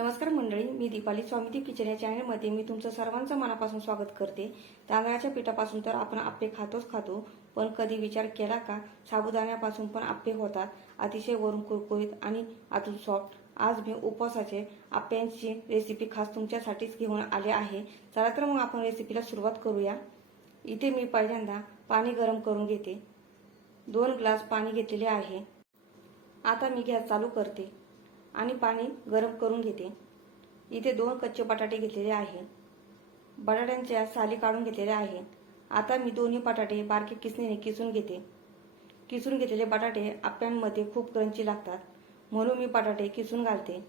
नमस्कार मंडळी मी दीपाली स्वामीती किचन या चॅनलमध्ये मी तुमचं सर्वांचं मनापासून स्वागत करते. तांदळाच्या पिठापासून तर आपण आप्पे खातोच खातो पण कधी विचार केला का साबुदाण्यापासून पण आप्पे होतात. अतिशय वरून कुरकुरीत आणि आतून सॉफ्ट आज मी उपवासाचे आप्यांची रेसिपी खास तुमच्यासाठीच घेऊन आले आहे. चला तर मग आपण रेसिपीला सुरुवात करूया. इथे मी पहिल्यांदा पाणी गरम करून घेते. दोन ग्लास पाणी घेतलेले आहे. आता मी गॅस चालू करते. आणि पाणी गरम करून घेते. इथे दोन कच्चे बटाटे घेतलेले आहे बटाट्यांच्या साली काढून घेतलेल्या आहे आता मी दोन्ही बटाटे बारके किसणीने किसून घेते. किसून घेतलेले बटाटे आप्यांमध्ये खूप क्रंची लागतात. म्हणून मी बटाटे किसून घालते.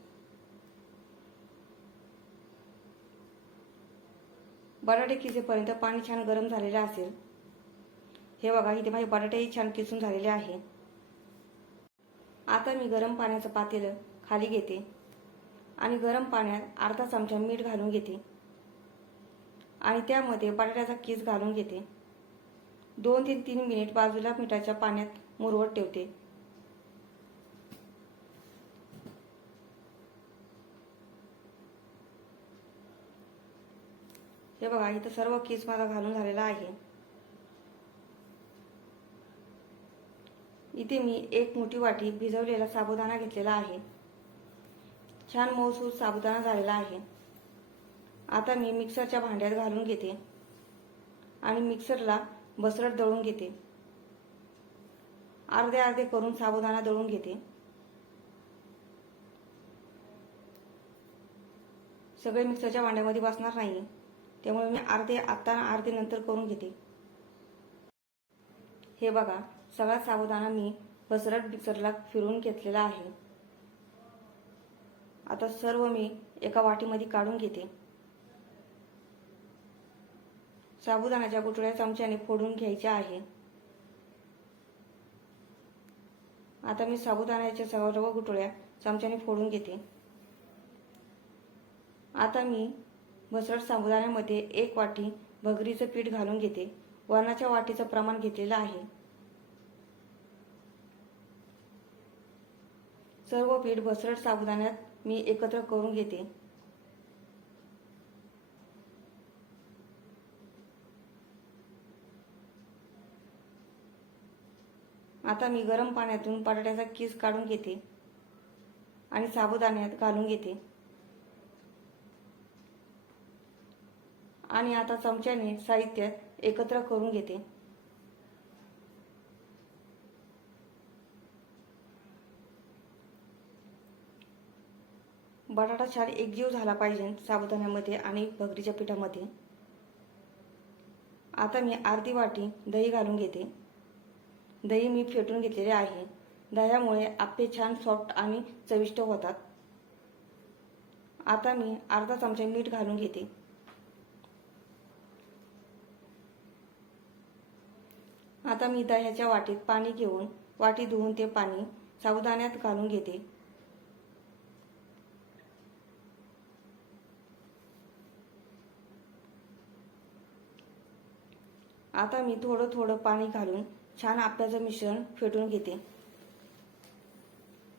बटाटे किसेपर्यंत पाणी छान गरम झालेले असेल. हे बघा इथे माझे बटाटेही छान किसून झालेले आहे. आता मी गरम पाण्याचं पातेलं खाली घेते आणि गरम पाण्यात अर्धा चमचा मीठ घालून घेते. आणि त्यामध्ये बटाट्याचा किस घालून घेते. दोन ते तीन मिनिट बाजूला मिठाच्या पाण्यात मुरवत ठेवते. हे बघा इथं सर्व किस माझा घालून झालेला आहे. इथे मी एक मोठी वाटी भिजवलेला साबुदाणा घेतलेला आहे. छान मऊसूत साबुदाणा झालेला आहे. आता मी मिक्सरच्या भांड्यात घालून घेते. आणि मिक्सरला बसरट दळून घेते. अर्धे अर्धे करून साबुदाणा दळून घेते. सगळे मिक्सरच्या भांड्यामध्ये बसणार नाही. त्यामुळे मी अर्धे आता अर्धे नंतर करून घेते. हे बघा सगळा साबुदाणा मी बसरट मिक्सरला फिरून घेतलेला आहे. आता सर्व मी एका वाटीमध्ये काढून घेते. साबुदाण्याच्या गुठळ्या चमच्याने फोडून घ्यायच्या आहे. आता मी साबुदाण्याच्या सर्व गुठळ्या चमच्याने फोडून घेते. आता मी भसरट साबुदाण्यामध्ये एक वाटी भगरीचं पीठ घालून घेते. वरणाच्या वाटीचं प्रमाण घेतलेलं आहे. सर्व पीठ भसरट साबुदाण्यात मी एकत्र करून घेते. आता मी गरम पाण्यातून बटाट्याचा किस काढून घेते आणि साबुदाण्यात घालून घेते. आणि आता चमच्याने साहित्यात एकत्र करून घेते. बटाटा छान एकजीव झाला पाहिजे साबुदाण्यामध्ये आणि भगरीच्या पिठामध्ये. आता मी अर्धी वाटी दही घालून घेते. दही मी फेटून घेतलेले आहे. दह्यामुळे आप्पे छान सॉफ्ट आणि चविष्ट होतात. आता मी अर्धा चमचा मीठ घालून घेते. आता मी दह्याच्या वाटीत पाणी घेऊन वाटी धुवून ते पाणी साबुदाण्यात घालून घेते. आता मी थोडं थोडं पाणी घालून छान आप्याचं मिश्रण फेटून घेते.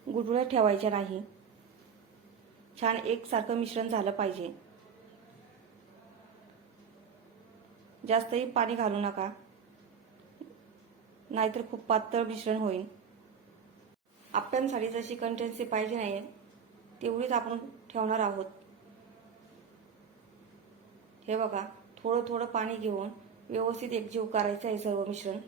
गुठळ्या ठेवायच्या नाही. छान एकसारखं मिश्रण झालं पाहिजे. जास्तही पाणी घालू नका. नाहीतर खूप पातळ मिश्रण होईल. आप्यांसाठी जशी कंटेन्सी पाहिजे नाही तेवढीच आपण ठेवणार आहोत. हे बघा थोडं थोडं पाणी घेऊन व्यवस्थित एकजीव करायचं आहे सर्व मिश्रण.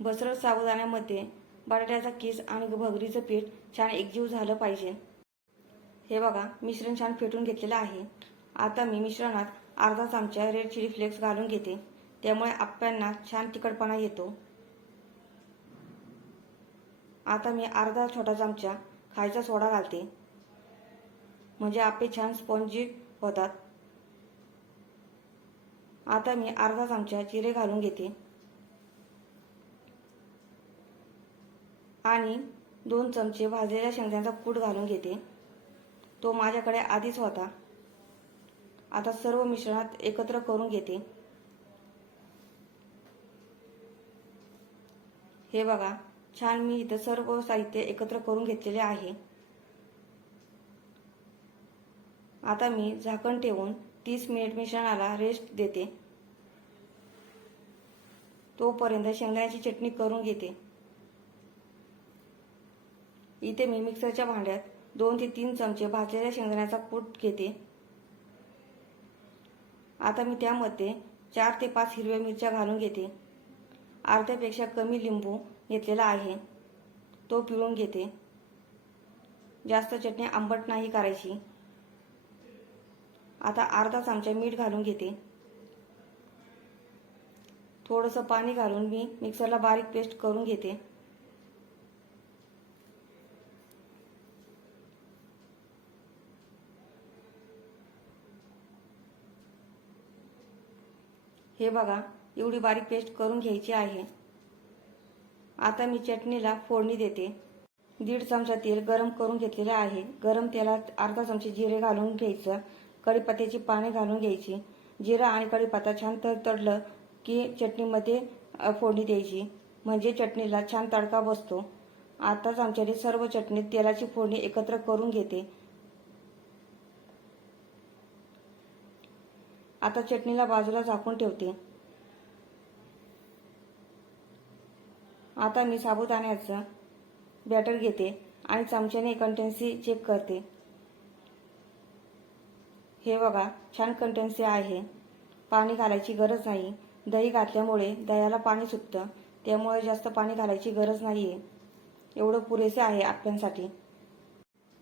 बसरस साबुदाण्यामध्ये बटाट्याचा किस आणि भगरीचं पीठ छान एकजीव झालं पाहिजे. हे बघा मिश्रण छान फेटून घेतलेलं आहे. आता मी मिश्रणात अर्धा चमचा रेड चिली फ्लेक्स घालून घेते. त्यामुळे आप्यांना छान तिखटपणा येतो. आता मी अर्धा छोटा चमचा खायचा सोडा घालते. म्हणजे आपे छान स्पॉन्जी होतात. आता मी अर्धा चमचा जिरे घालून घेते. आणि दोन चमचे भाजलेल्या शेंगदाण्याचा कूट घालून घेते. तो माझ्याकडे आधीच होता. आता सर्व मिश्रणात एकत्र करून घेते. हे बघा. छान मी इथं सर्व साहित्य एकत्र करून घेतलेले आहे. आता मी झाकण ठेवून तीस मिनिट मिश्रणाला रेस्ट देते. तोपर्यंत शेंगदाण्याची चटणी करून घेते. इथे मी मिक्सरच्या भांड्यात दोन ते तीन चमचे भाजलेल्या शेंगदाण्याचा कूट घेते. आता मी त्यामध्ये चार ते पाच हिरव्या मिरच्या घालून घेते. अर्ध्यापेक्षा कमी लिंबू घेतलेला आहे. तो पिळून घेते. जास्त चटणी आंबट नाही करायची. आता अर्धा चमचा मीठ घालून घेते. थोडंसं पाणी घालून मी मिक्सरला बारीक पेस्ट करून घेते. हे बघा एवढी बारीक पेस्ट करून घ्यायची आहे. आता मी चटणीला फोडणी देते. दीड चमचा तेल गरम करून घेतलेले आहे. गरम तेलात अर्धा चमचे जिरे घालून घ्यायचं. कढीपत्त्याची पाने घालून घ्यायची. जिरा आणि कढीपत्ता छान तडतडलं की चटणीमध्ये फोडणी द्यायची. म्हणजे चटणीला छान तडका बसतो. आता चमच्याने सर्व चटणीत तेलाची फोडणी एकत्र करून घेते. आता चटणीला बाजूला झाकून ठेवते. आता मी साबुदाण्याचं बॅटर घेते आणि चमच्याने कंटेन्सी चेक करते. हे बघा छान कंटेन्सी आहे. पाणी घालायची गरज नाही. दही घातल्यामुळे दह्याला पाणी सुटतं. त्यामुळे जास्त पाणी घालायची गरज नाही आहे एवढं पुरेसे आहे आप्यांसाठी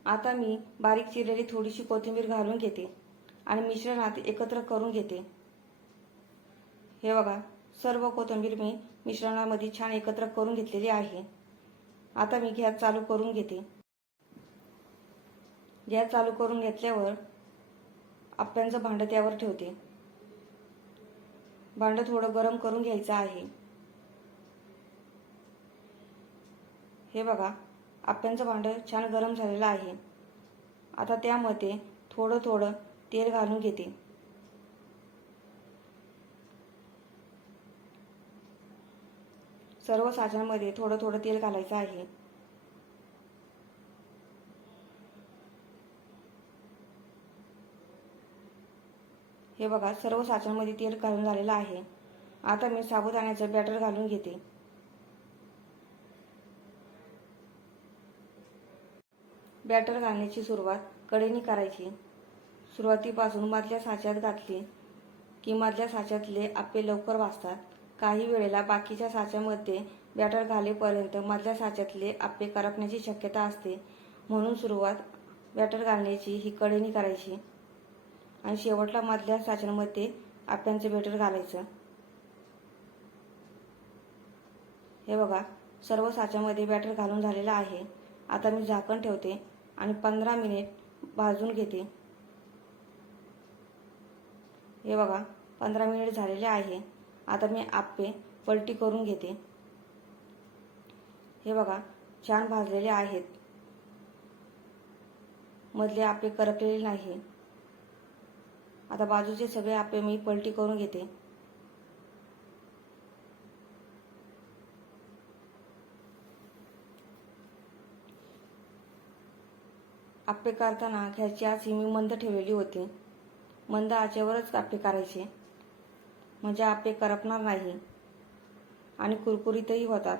आता मी बारीक चिरलेली थोडीशी कोथिंबीर घालून घेते आणि मिश्रणात एकत्र करून घेते. हे बघा सर्व कोथिंबीर मी मिश्रणामध्ये छान एकत्र करून घेतलेली आहे. आता मी गॅस चालू करून घेते. गॅस चालू करून घेतल्यावर आप्यांचं भांडं त्यावर ठेवते. भांडं थोडं गरम करून घ्यायचं आहे. हे बघा आप्यांचं भांडं छान गरम झालेलं आहे. आता त्यामध्ये थोडं थोडं तेल घालून घेते. सर्व साच्यामध्ये थोडं थोडं तेल घालायचं आहे. हे बघा सर्व साच्यांमध्ये तेल घालून झालेलं आहे. आता मी साबुदाण्याचं बॅटर घालून घेते. बॅटर घालण्याची सुरुवात कडेने करायची. सुरुवातीपासून मधल्या साच्यात घातली की मधल्या साच्यातले आपे लवकर वाचतात काही वेळेला बाकीच्या साच्यामध्ये बॅटर घालेपर्यंत मधल्या साच्यातले आपे करपण्याची शक्यता असते. म्हणून सुरुवात बॅटर घालण्याची ही कडेनी करायची. आणि शेवटला मधल्या साच्यांमध्ये आप्यांचं बॅटर घालायचं. हे बघा सर्व साच्यामध्ये बॅटर घालून झालेलं आहे. आता मी झाकण ठेवते आणि पंधरा मिनिट भाजून घेते. हे बघा पंधरा मिनिट झालेले आहे. आता मी आप्पे पलटी करून घेते. हे बघा छान भाजलेले आहेत. मधले आप्पे करपलेले नाही आता बाजूचे सगळे आप्पे मी पलटी करून घेते. आप्पे करताना घ्यायची आची मी मंद ठेवलेली होती. मंद आचेवरच आप्पे करायचे. म्हणजे आप्पे करपणार नाही. आणि कुरकुरीतही होतात.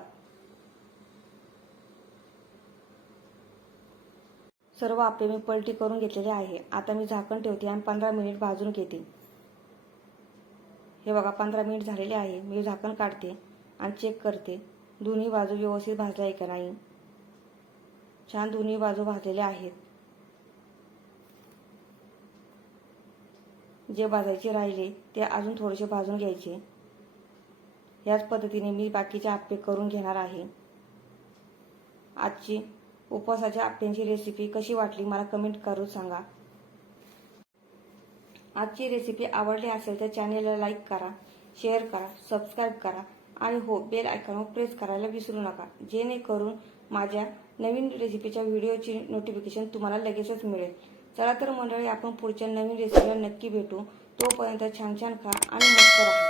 सर्व आप्पे मी पलटी करून घेतलेले आहे. आता मी झाकण ठेवते आणि पंधरा मिनिट भाजून घेते. हे बघा पंधरा मिनिट झालेले आहे. मी झाकण काढते आणि चेक करते. दोन्ही बाजू व्यवस्थित भाजल्या आहे का नाही? छान दोन्ही बाजू भाजलेल्या आहेत. जे भाजायचे राहिले ते अजून थोडेसे भाजून घ्यायचे. याच पद्धतीने मी बाकीचे आप्पे करून घेणार आहे. आजची उपवासाच्या आप्प्यांची रेसिपी कशी वाटली मला कमेंट करून सांगा. आजची रेसिपी आवडली असेल तर चॅनेलला लाईक करा शेअर करा सबस्क्राईब करा आणि हो बेल आयकॉनवर प्रेस करायला विसरू नका. जेणेकरून माझ्या नवीन रेसिपीच्या व्हिडिओची नोटिफिकेशन तुम्हाला लगेचच मिळेल. चला तर मंडळी आपण पुढच्या नवीन रेसिपीला नक्की भेटू. तोपर्यंत छान छान खा आणि मस्त राहा.